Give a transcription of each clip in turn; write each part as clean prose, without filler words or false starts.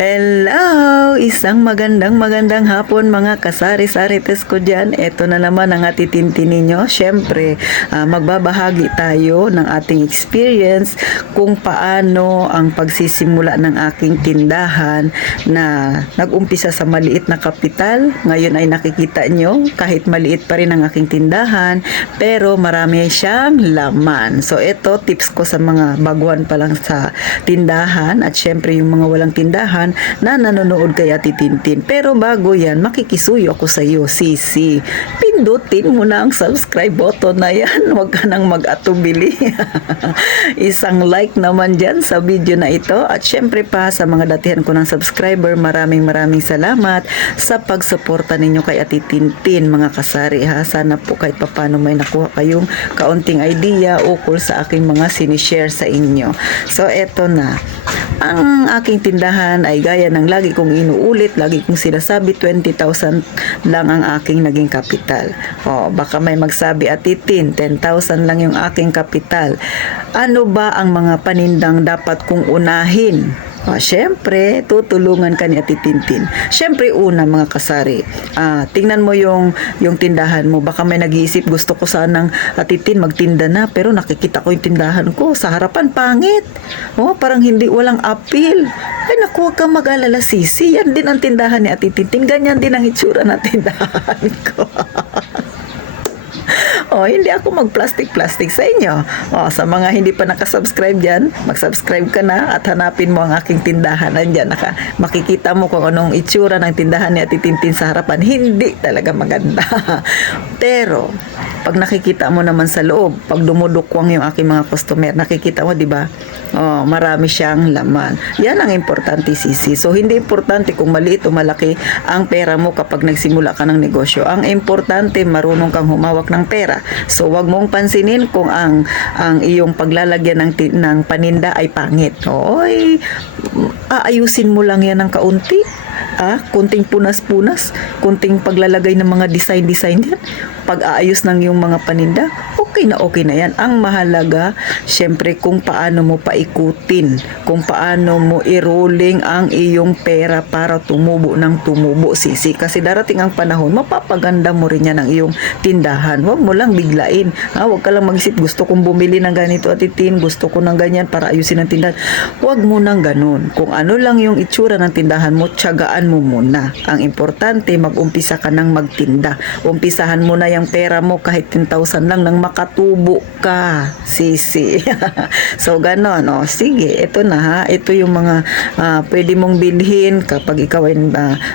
Hello! Isang magandang hapon mga kasari-sarites ko dyan. Ito na naman ang atitintin ninyo. Siyempre, magbabahagi tayo ng ating experience kung paano ang pagsisimula ng aking tindahan na nag-umpisa sa maliit na kapital. Ngayon ay nakikita nyo, kahit maliit pa rin ang aking tindahan, pero marami siyang laman. So ito, tips ko sa mga baguhan pa lang sa tindahan at siyempre yung mga walang tindahan na nanonood kay Ate Tintin. Pero bago yan, makikisuyo ako sa iyo, Sisi. Pindutin mo na ang subscribe button na yan. Huwag ka nang mag-atubili. Isang like naman dyan sa video na ito. At syempre pa sa mga datihan ko ng subscriber, maraming salamat sa pagsuporta ninyo kay Ate Tintin, mga kasari ha. Sana po kahit papano may nakuha kayong kaunting idea ukol sa aking mga sinishare sa inyo. So eto na. Ang aking tindahan ay gaya ng lagi kong inuulit, lagi kong sinasabi, 20,000 lang ang aking naging kapital. O, baka may magsabi, Ate Tin, 10,000 lang yung aking kapital. Ano ba ang mga panindang dapat kong unahin? O, syempre, tutulungan ka ni Ate Tintin. Syempre, una mga kasari, tingnan mo yung tindahan mo. Baka may nag-iisip, gusto ko sanang Ate Tin magtinda na, pero nakikita ko yung tindahan ko sa harapan, pangit. O, parang walang appeal. Ay naku, huwag kang mag-alala, Sisi. Yan din ang tindahan ni Ate Tintin. Ganyan din ang itsura ng tindahan ko. Oh, hindi ako mag-plastic sa inyo. Oh, sa mga hindi pa nakasubscribe dyan, mag-subscribe ka na at hanapin mo ang aking tindahan. Nandyan, makikita mo kung anong itsura ng tindahan ni Ate Tintin sa harapan. Hindi talaga maganda. Pero, pag nakikita mo naman sa loob, pag dumudukwang yung aking mga customer, nakikita mo, di ba? Oh, marami siyang laman. Yan ang importante, Sisi. So, hindi importante kung maliit o malaki ang pera mo kapag nagsimula ka ng negosyo. Ang importante, marunong kang humawak ng pera. So, wag mong pansinin kung ang iyong paglalagyan ng paninda ay pangit. Oy, aayusin mo lang yan ng kaunti. Kunting punas-punas, kunting paglalagay ng mga design yan. Pag-aayos ng iyong mga paninda, okay na yan. Ang mahalaga, syempre, kung paano mo paikutin, kung paano mo i-rolling ang iyong pera para tumubo ng tumubo, Sisi. Kasi darating ang panahon, mapapaganda mo rin yan ang iyong tindahan. Huwag mo lang biglain. Huwag ka lang mag-isip, gusto kong bumili ng ganito, Ate Tin, gusto ko ng ganyan para ayusin ang tindahan. Huwag mo nang ganun. Kung ano lang yung itsura ng tindahan mo, tiyagaan mo muna. Ang importante, mag-umpisa ka nang magtinda. Umpisahan mo na yung pera mo kahit 10,000 lang nang makatubo ka, Sisi. So, ganon. Sige, ito na ha. Ito yung mga pwede mong bilhin kapag ikaw ay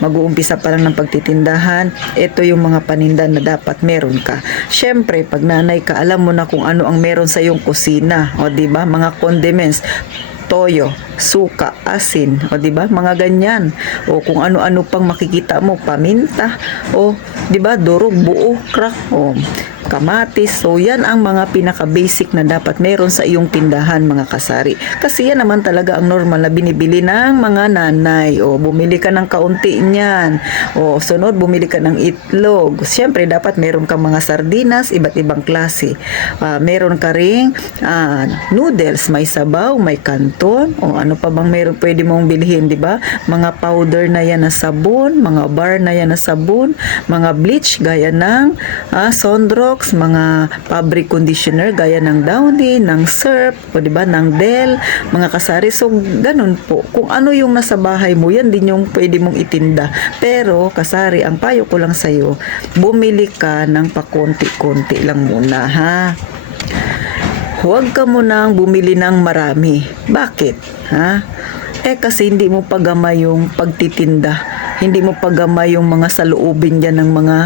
mag-uumpisa pa lang ng pagtitindahan. Ito yung mga paninda na dapat meron ka. Syempre, pag nanay ka, alam mo na kung ano ang meron sa iyong kusina. O, diba? Mga condiments, toyo, suka, asin, o di ba? Mga ganyan. O kung ano-ano pang makikita mo, paminta, o di ba? Durog, buo, crack, o kamatis. So, yan ang mga pinaka-basic na dapat meron sa iyong tindahan, mga kasari. Kasi yan naman talaga ang normal na binibili ng mga nanay. O, bumili ka ng kaunti niyan. O, sunod, bumili ka ng itlog. Siyempre, dapat meron kang mga sardinas, iba't ibang klase. Meron ka ring noodles, may sabaw, may kanton. O, ano pa bang meron pwede mong bilhin, di ba? Mga powder na yan na sabon, mga bar na yan na sabon, mga bleach, gaya ng Sondrox, mga fabric conditioner gaya ng Downy, ng Surf, o diba, ng Dell, mga kasari. So, ganun po. Kung ano yung nasa bahay mo, yan din yung pwede mong itinda. Pero, kasari, ang payo ko lang sa'yo, bumili ka ng pakonti-konti lang muna, ha? Huwag ka munang bumili ng marami. Bakit? Ha? Kasi hindi mo pagama yung pagtitinda. Hindi mo pagama yung mga saloobin dyan ng mga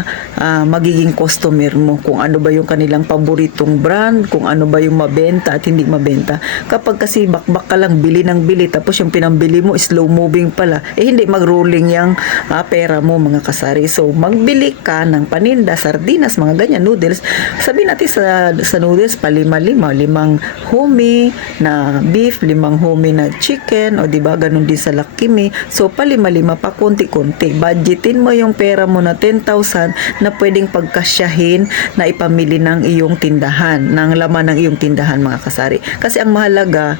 magiging customer mo. Kung ano ba yung kanilang paboritong brand, kung ano ba yung mabenta at hindi mabenta. Kapag kasi bakbak ka lang, bili ng bili, tapos yung pinambili mo, slow moving pala, hindi mag-rolling yung pera mo, mga kasari. So, magbili ka ng paninda, sardinas, mga ganyan, noodles. Sabihin natin sa noodles, limang humi na beef, 5 humi na chicken, o diba, ganun din sa lakimi. So, palima-lima pa, konti-konti konti-konti. Budgetin mo yung pera mo na 10,000 na pwedeng pagkasyahin na ipamili ng iyong tindahan, ng laman ng iyong tindahan, mga kasari. Kasi ang mahalaga,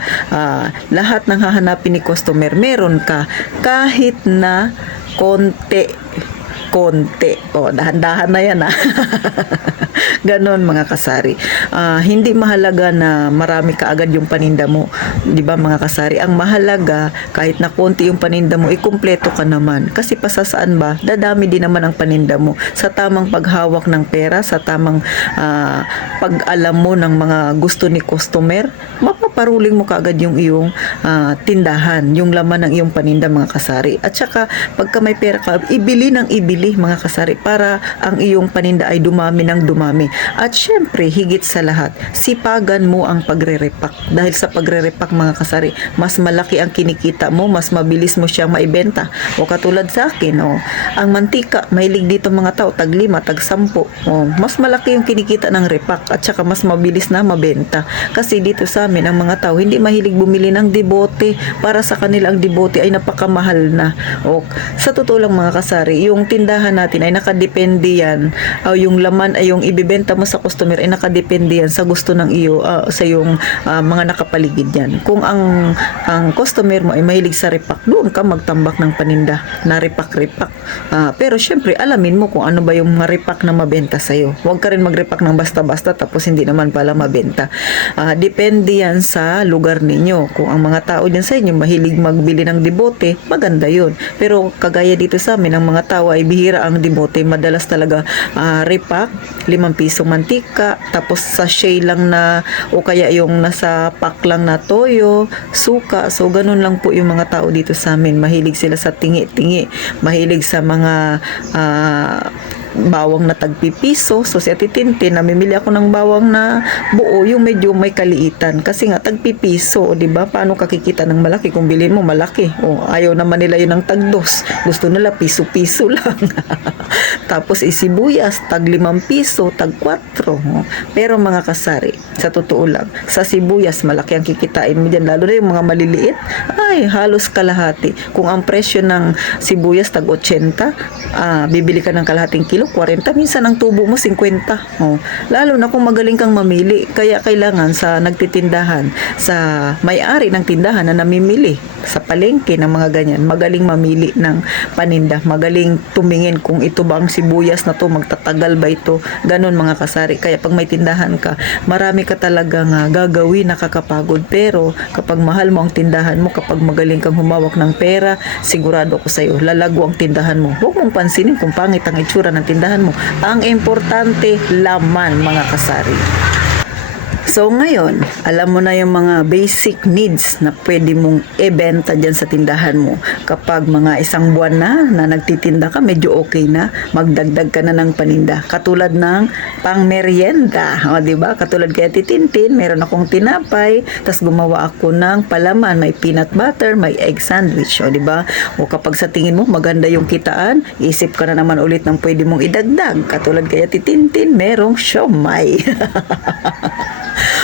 lahat ng hahanapin ni customer, meron ka kahit na konti. Dahan-dahan na yan Ganon, mga kasari. Hindi mahalaga na marami ka agad yung paninda mo, 'di ba, mga kasari? Ang mahalaga, kahit na konti yung paninda mo, ikumpleto ka naman. Kasi pasasaan ba, dadami din naman ang paninda mo sa tamang paghawak ng pera, sa tamang pag-alam mo ng mga gusto ni customer. Mapaparuling mo kaagad yung iyong tindahan, yung laman ng iyong paninda, mga kasari. At saka pagka may pera ka, ibili ng ibili, mga kasari, para ang iyong paninda ay dumami ng dumami. At syempre, higit sa lahat, sipagan mo ang pagre-repack. Dahil sa pagre-repack, mga kasari, mas malaki ang kinikita mo, mas mabilis mo siyang maibenta. O katulad sa akin, ang mantika, mahilig dito mga tao, tag 5, tag 10. Mas malaki yung kinikita ng repack, at saka mas mabilis na mabenta. Kasi dito sa amin, ang mga tao hindi mahilig bumili ng debote. Para sa kanila, ang debote ay napakamahal na. Sa totoo lang, mga kasari, yung tindahan natin ay nakadepende yan, yung laman ay yung ibibenta mo sa customer ay nakadepende yan sa gusto ng iyo, sa yung mga nakapaligid yan. Kung ang customer mo ay mahilig sa repack, doon ka magtambak ng paninda na repack. Pero syempre, alamin mo kung ano ba yung mga repack na mabenta sa'yo. Huwag ka rin mag-repack ng basta-basta tapos hindi naman pala mabenta. Depende yan sa lugar ninyo. Kung ang mga tao dyan sa inyo mahilig magbili ng debote, maganda yun. Pero kagaya dito sa amin, ang mga tao ay bihira ang debote. Madalas talaga repack, 5 pisong mantika, tapos sachet lang na, o kaya yung nasa pack lang na toyo, suka. So ganun lang po yung mga tao dito sa amin. Mahilig sila sa tingi-tingi, mahilig sa mga bawang na tagpipiso. So si Ate Tintin, namimili ako ng bawang na buo, yung medyo may kaliitan. Kasi nga tagpipiso, di ba? Paano kakikita ng malaki kung bilhin mo malaki? Ayaw naman nila yun ng tagdos. Gusto nila piso-piso lang. Tapos sibuyas, tag 5 piso, tag 4. Pero mga kasari, sa totoo lang, sa sibuyas, malaki ang kikitain mo dyan. Lalo na yung mga maliliit, ay halos kalahati. Kung ang presyo ng sibuyas tag 80, bibili ka ng kalahating kilo, 40, minsan ang tubo mo 50. Lalo na kung magaling kang mamili. Kaya kailangan sa nagtitindahan, sa may-ari ng tindahan na namimili sa palengke ng mga ganyan, magaling mamili ng paninda, magaling tumingin kung ito ba ang sibuyas na to, magtatagal ba ito, ganun, mga kasari. Kaya pag may tindahan ka, marami ka talagang gagawin, nakakapagod. Pero kapag mahal mo ang tindahan mo, kapag magaling kang humawak ng pera, sigurado ko sa'yo, lalago ang tindahan mo. Huwag mong pansinin kung pangit ang itsura ng tindahan mo. Ang importante, laman, mga kasari. So ngayon, alam mo na yung mga basic needs na pwede mong ibenta dyan sa tindahan mo. Kapag mga 1 buwan na nagtitinda ka, medyo okay na, magdagdag ka na ng paninda. Katulad ng pang-merienda, diba? Katulad kay Ate Tintin, meron akong tinapay, tas gumawa ako ng palaman, may peanut butter, may egg sandwich, diba? O kapag sa tingin mo maganda yung kitaan, isip ka na naman ulit ng pwede mong idagdag. Katulad kay Ate Tintin, merong siomay.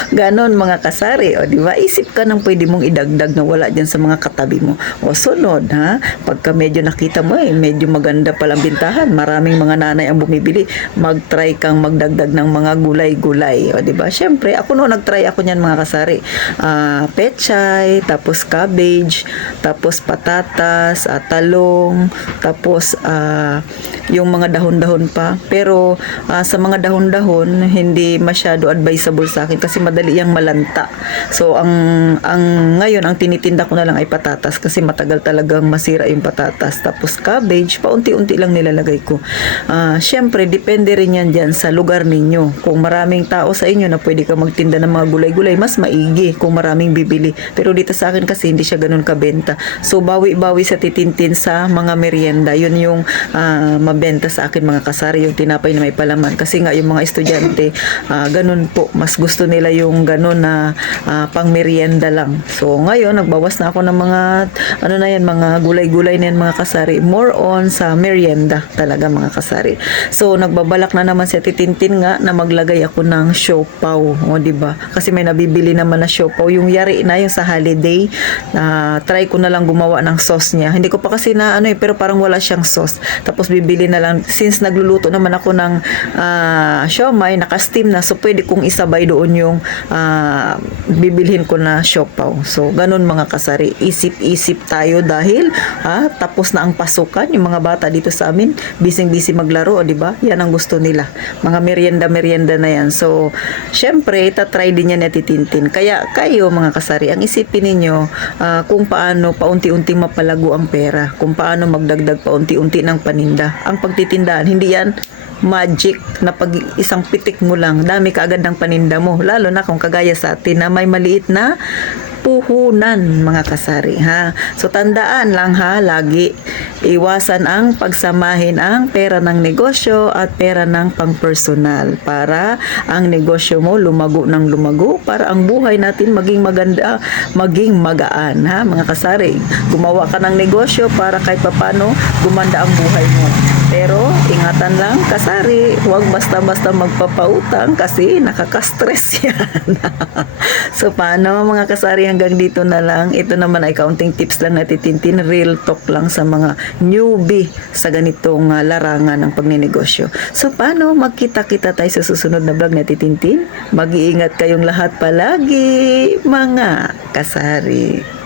Ganon, mga kasari, di ba? Isip ka ng pwede mong idagdag na wala dyan sa mga katabi mo. Sunod, pagka medyo nakita mo, medyo maganda palang bintahan, maraming mga nanay ang bumibili, mag-try kang magdagdag ng mga gulay-gulay, di ba? Syempre, ako nag-try ako niyan, mga kasari. Pechay, tapos cabbage, tapos patatas, talong, tapos yung mga dahon-dahon pa. Pero sa mga dahon-dahon, hindi masyado advisable sa akin kasi madali yang malanta. So ang ngayon ang tinitinda ko na lang ay patatas kasi matagal talagang masira yung patatas. Tapos cabbage, paunti-unti lang nilalagay ko. Syempre depende rin yan dyan sa lugar ninyo. Kung maraming tao sa inyo na pwede ka magtinda ng mga gulay-gulay, mas maigi kung maraming bibili. Pero dito sa akin kasi hindi siya ganun kabenta. So bawi-bawi sa titintin sa mga merienda. Yun yung mabenta sa akin, mga kasari, yung tinapay na may palaman. Kasi nga yung mga estudyante, ganun po, mas gusto nila nila yung ganun na pang merienda lang. So ngayon nagbawas na ako ng mga ano na yan, mga gulay-gulay na yan mga kasari. More on sa merienda talaga mga kasari. So nagbabalak na naman si Ate Tintin nga na maglagay ako ng siopaw, o di ba? Kasi may nabibili naman na siopaw yung yari na yung sa holiday. Try ko na lang gumawa ng sauce niya. Hindi ko pa kasi na ano pero parang wala siyang sauce. Tapos bibili na lang since nagluluto naman ako ng siomai, naka-steam na, so pwede kong isabay doon yung bibilhin ko na siopaw. So ganun mga kasari, isip-isip tayo dahil tapos na ang pasukan, yung mga bata dito sa amin busy maglaro, di ba? Yan ang gusto nila, mga merienda na yan. So syempre itatry din yan ni Ate Tintin. Kaya kayo mga kasari, ang isipin ninyo kung paano paunti-unti mapalago ang pera, kung paano magdagdag paunti-unti ng paninda. Ang pagtitindahan, hindi yan magic na pag isang pitik mo lang, dami kaagad ng paninda mo. Lalo na kung kagaya sa atin na may maliit na puhunan mga kasari ha. So tandaan lang ha, lagi iwasan ang pagsamahin ang pera ng negosyo at pera ng pangpersonal para ang negosyo mo lumago ng lumago, para ang buhay natin maging maganda, maging magaan ha mga kasari. Gumawa ka ng negosyo para kahit papano gumanda ang buhay mo. Pero ingatan lang kasari, huwag basta-basta magpapautang kasi nakaka-stress yan. So paano mga kasari, hanggang dito na lang. Ito naman ay counting tips lang na Ate Tintin, real talk lang sa mga newbie sa ganitong larangan ng pagninegosyo. So paano, magkita-kita tayo sa susunod na vlog na Ate Tintin. Mag-iingat kayong lahat palagi mga kasari.